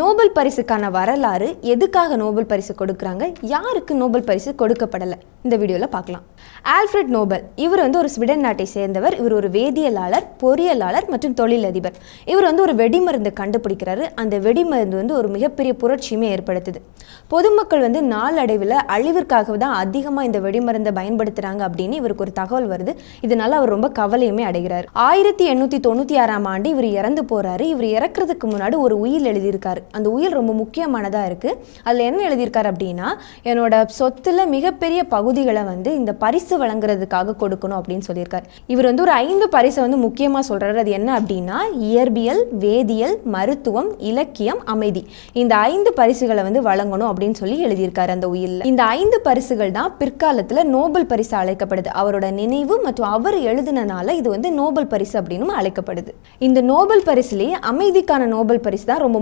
Nobel பரிசுக்கான வரலாறு எதுக்காக Nobel பரிசு கொடுக்குறாங்க? யாருக்கு நோபல் பரிசு கொடுக்கப்படலை? இந்த வீடியோவில் பார்க்கலாம். Alfred Nobel. இவர் வந்து ஒரு ஸ்வீடன் நாட்டை சேர்ந்தவர். இவர் ஒரு வேதியியலாளர் பொறியியலாளர் மற்றும் தொழிலதிபர். இவர் வந்து ஒரு வெடிமருந்து கண்டுபிடிக்கிறாரு. அந்த வெடிமருந்து வந்து ஒரு மிகப்பெரிய புரட்சியுமே ஏற்படுத்துது. பொதுமக்கள் வந்து நாளடைவில் அழிவிற்காக தான் அதிகமாக இந்த வெடிமருந்தை பயன்படுத்துகிறாங்க அப்படின்னு இவருக்கு ஒரு தகவல் வருது. இதனால அவர் ரொம்ப கவலையுமே அடைகிறார். ஆயிரத்தி எண்ணூற்றி தொண்ணூற்றி ஆறாம் ஆண்டு இவர் இறந்து போறாரு. இவர் இறக்குறதுக்கு முன்னாடி ஒரு உயிர் எழுதியிருக்காரு. அந்த உயில் ரொம்ப முக்கியமானதாக இருக்குது அதில் என்ன எழுதியிருக்காரு அப்படின்னா என்னோட சொத்துல மிகப்பெரிய பகுதிகளை வந்து இந்த பரிசு வழங்குறதுக்காக கொடுக்கணும் அப்படின்னு சொல்லியிருக்கார். இவர் வந்து ஒரு ஐந்து பரிசை வந்து முக்கியமாக சொல்றாரு. அது என்ன அப்படின்னா இயற்பியல் வேதியியல் மருத்துவம் இலக்கியம் அமைதி. இந்த ஐந்து பரிசுகளை வந்து வழங்கணும் அப்படின்னு சொல்லி எழுதியிருக்காரு அந்த உயிரில் இந்த ஐந்து பரிசுகள் தான் பிற்காலத்தில் நோபல் பரிசு அழைக்கப்படுது. அவரோட நினைவு மற்றும் அவர் எழுதினனால இது வந்து நோபல் பரிசு அப்படின்னு அழைக்கப்படுது. இந்த நோபல் பரிசுலேயே அமைதிக்கான நோபல் பரிசு தான் ரொம்ப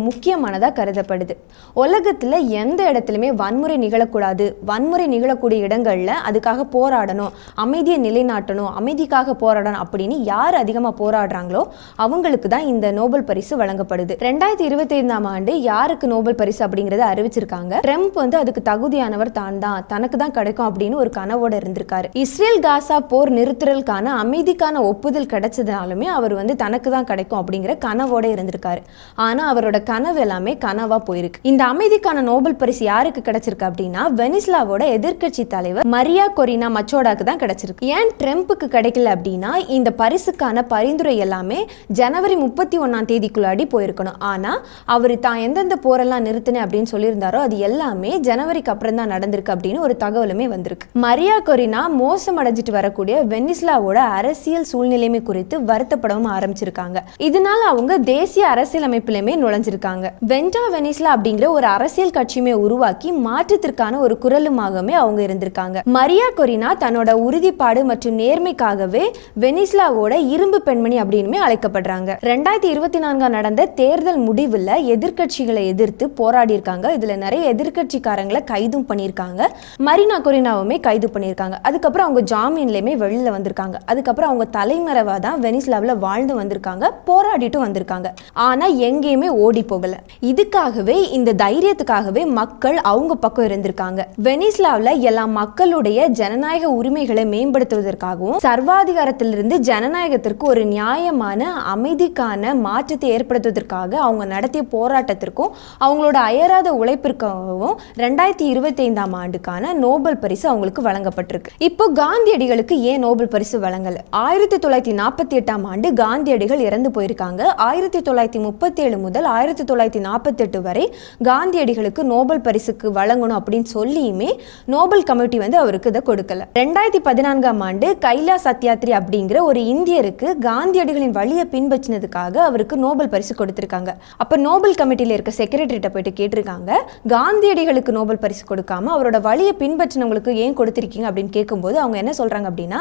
முக்கியமானதாக கருதப்படுது. உலகத்தில் எந்த இடத்துலையுமே வன்முறை நிகழக்கூடாது. வன்முறை நிகழக்கூடிய இடங்களில் அதுக்காக போராடணும் அமைதியை நிலைநாட்டணும் அமைதிக்காக போராடணும் அப்படின்னு யார் அதிகமாக போராடுறாங்களோ அவங்களுக்கு தான் இந்த நோபல் பரிசு வழங்கப்படுது. ரெண்டாயிரத்தி இருபத்தி ஐந்தாம் ஆண்டு யாருக்கு நோபல் பரிசு அப்படிங்கிறத அறிவிச்சிருக்காங்க. ட்ரம்ப் வந்து அதுக்கு தகுதியானவர் தான் தான் தனக்கு தான் கிடைக்கும் அப்படின்னு ஒரு கனவோட இருந்திருக்காரு. இஸ்ரேல் காசா போர் நிறுத்துறதுக்கான அமைதிக்கான ஒப்புதல் கிடைச்சதுனாலுமே அவர் வந்து தனக்கு தான் கிடைக்கும் அப்படிங்கிற கனவோட இருந்திருக்காரு. ஆனால் அவரோட கனவு எல்லாம் கனவா போயிருக்கு. இந்த அமைதிக்கான நோபல் பரிசு யாருக்கு கிடைச்சிருக்கு அப்படின்னா வெனிஸ்லாவோட எதிர்க்கட்சி தலைவர் மரியா கொரினா மச்சோடாக்கு தான் கிடைச்சிருக்கு. ஏன் ட்ரம்ப்புக்கு கிடைக்கல அப்படின்னா இந்த பரிசுக்கான பரிந்துரை எல்லாமே ஜனவரி முப்பத்தி ஒன்னாம் தேதிக்குள்ளாடி போயிருக்கணும். ஆனா அவர் தான் எந்தெந்த போரெல்லாம் நிறுத்தினேன் அப்படின்னு சொல்லியிருந்தாரோ அது எல்லாமே ஜனவரிக்கு அப்புறம் தான் நடந்திருக்கு அப்படின்னு ஒரு தகவலுமே வந்திருக்கு. மரியா கொரினா மோசம் அடைஞ்சிட்டு வரக்கூடிய வெனிஸ்லாவோட அரசியல் சூழ்நிலைமை குறித்து வருத்தப்படவும் ஆரம்பிச்சிருக்காங்க. இதனால அவங்க தேசிய அரசியலமைப்பிலுமே நுழைஞ்சிருக்காங்க. வெண்டா வெனிஸ்லா அப்படிங்கிற ஒரு அரசியல் கட்சியுமே உருவாக்கி மாற்றத்திற்கான ஒரு குரலுமாகவே அவங்க இருந்திருக்காங்க. மரியா கொரினா தன்னோட உறுதிப்பாடு மற்றும் நேர்மைக்காகவே வெனிஸ்லாவோட இரும்பு பெண்மணி அப்படின்னுமே அழைக்கப்படுறாங்க. ரெண்டாயிரத்தி இருபத்தி நான்காம் நடந்த தேர்தல் முடிவில் எதிர்க்கட்சிகளை எதிர்த்து போராடி இருக்காங்க இதுல நிறைய எதிர்க்கட்சிக்காரங்களை கைதும் பண்ணியிருக்காங்க. மரினா கொரினாவுமே கைது பண்ணியிருக்காங்க. அதுக்கப்புறம் அவங்க ஜாமீன்லையுமே வெளியில வந்திருக்காங்க. அதுக்கப்புறம் அவங்க தலைமறைவா தான் வெனிஸ்லாவில் வாழ்ந்து வந்திருக்காங்க போராடிட்டு வந்திருக்காங்க. ஆனா எங்கேயுமே ஓடி போகல. இதுக்காகவே இந்த தைரியத்துக்காகவே மக்கள் அவங்க பக்கம் இருந்திருக்காங்க. வெனிஸ்லாவில் எல்லா மக்களுடைய ஜனநாயக உரிமைகளை மேம்படுத்துவதற்காகவும் சர்வாதிகாரத்திலிருந்து ஜனநாயகத்திற்கு ஒரு நியாயமான அமைதிக்கான மாற்றத்தை ஏற்படுத்துவதற்காக அவங்க நடத்திய போராட்டத்திற்கும் அவங்களோட அயராத உழைப்பிற்காகவும் ரெண்டாயிரத்தி இருபத்தி ஐந்தாம் ஆண்டுக்கான நோபல் பரிசு அவங்களுக்கு வழங்கப்பட்டிருக்கு. இப்போ காந்தியடிகளுக்கு ஏன் நோபல் பரிசு வழங்கல? ஆயிரத்தி தொள்ளாயிரத்தி நாற்பத்தி எட்டாம் ஆண்டு காந்தியடிகள் இறந்து போயிருக்காங்க. ஆயிரத்தி தொள்ளாயிரத்தி முப்பத்தி ஏழு முதல் ஆயிரத்தி தொள்ளாயிரத்தி நாற்பத்தெட்டு வரை காந்தியடிகளுக்கு நோபல் பரிசுக்கு வழங்கணும் அப்படின்னு சொல்லியுமே நோபல் கமிட்டி வந்து அவருக்கு இதை கொடுக்கல. ரெண்டாயிரத்தி பதினான்காம் ஆண்டு கைலா சத்யாத்ரி அப்படிங்கிற ஒரு இந்தியருக்கு காந்தியடிகளின் வழியை பின்பற்றினதுக்காக அவருக்கு நோபல் பரிசு கொடுத்துருக்காங்க. அப்ப நோபல் கமிட்டியில இருக்க செக்ரட்டரிட்ட போயிட்டு கேட்டிருக்காங்க காந்தியடிகளுக்கு நோபல் பரிசு கொடுக்காம அவரோட வழியை பின்பற்றினவங்களுக்கு ஏன் கொடுத்துருக்கீங்க அப்படின்னு கேட்கும்போது அவங்க என்ன சொல்றாங்க அப்படின்னா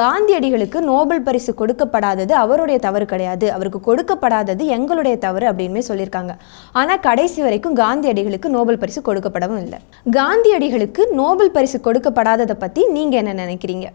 காந்தியடிகளுக்கு நோபல் பரிசு கொடுக்கப்படாதது அவருடைய தவறு கிடையாது அவருக்கு கொடுக்கப்படாதது எங்களுடைய தவறு அப்படின்னு சொல்லியிருக்காங்க. ஆனால் கடைசி வரைக்கும் காந்தியடிகளுக்கு நோபல் பரிசு கொடுக்கப்படவும் இல்லை. காந்தியடிகளுக்கு நோபல் பரிசு கொடுக்கப்படாததை பற்றி நீங்கள் என்ன நினைக்கிறீங்க?